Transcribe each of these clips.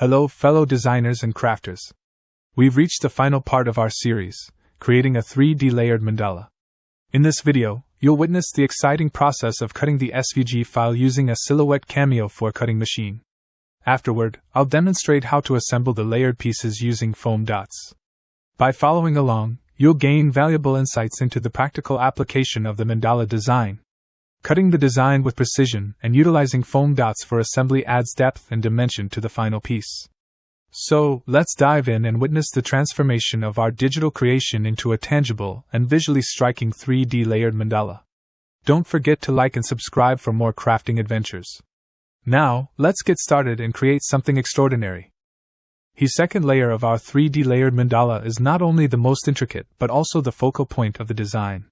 Hello, fellow designers and crafters. We've reached the final part of our series, creating a 3D layered mandala. In this video, you'll witness the exciting process of cutting the SVG file using a Silhouette Cameo for cutting machine. Afterward, I'll demonstrate how to assemble the layered pieces using foam dots. By following along, you'll gain valuable insights into the practical application of the mandala design. Cutting the design with precision and utilizing foam dots for assembly adds depth and dimension to the final piece. So, let's dive in and witness the transformation of our digital creation into a tangible and visually striking 3D layered mandala. Don't forget to like and subscribe for more crafting adventures. Now, let's get started and create something extraordinary. The second layer of our 3D layered mandala is not only the most intricate but also the focal point of the design.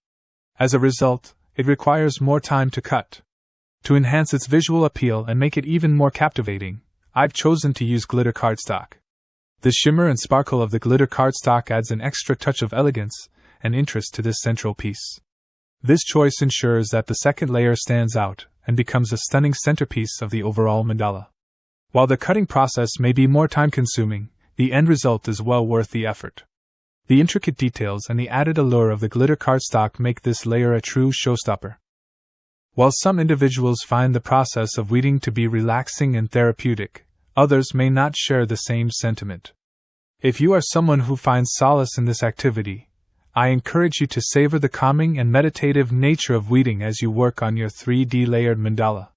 As a result, it requires more time to cut. To enhance its visual appeal and make it even more captivating, I've chosen to use glitter cardstock. The shimmer and sparkle of the glitter cardstock adds an extra touch of elegance and interest to this central piece. This choice ensures that the second layer stands out and becomes a stunning centerpiece of the overall mandala. While the cutting process may be more time-consuming, the end result is well worth the effort. The intricate details and the added allure of the glitter cardstock make this layer a true showstopper. While some individuals find the process of weeding to be relaxing and therapeutic, others may not share the same sentiment. If you are someone who finds solace in this activity, I encourage you to savor the calming and meditative nature of weeding as you work on your 3D layered mandala.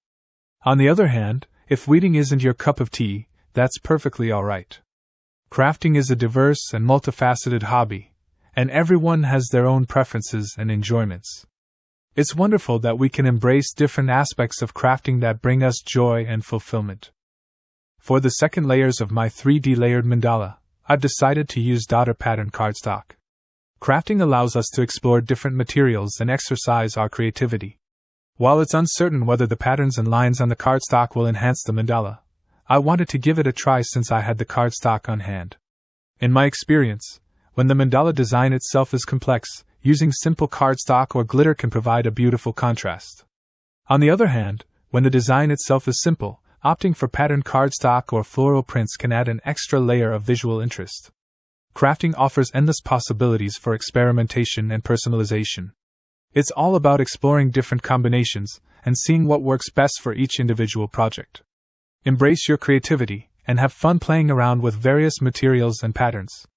On the other hand, if weeding isn't your cup of tea, that's perfectly alright. Crafting is a diverse and multifaceted hobby, and everyone has their own preferences and enjoyments. It's wonderful that we can embrace different aspects of crafting that bring us joy and fulfillment. For the second layers of my 3D layered mandala, I've decided to use daughter pattern cardstock. Crafting allows us to explore different materials and exercise our creativity. While it's uncertain whether the patterns and lines on the cardstock will enhance the mandala, I wanted to give it a try since I had the cardstock on hand. In my experience, when the mandala design itself is complex, using simple cardstock or glitter can provide a beautiful contrast. On the other hand, when the design itself is simple, opting for patterned cardstock or floral prints can add an extra layer of visual interest. Crafting offers endless possibilities for experimentation and personalization. It's all about exploring different combinations and seeing what works best for each individual project. Embrace your creativity and have fun playing around with various materials and patterns.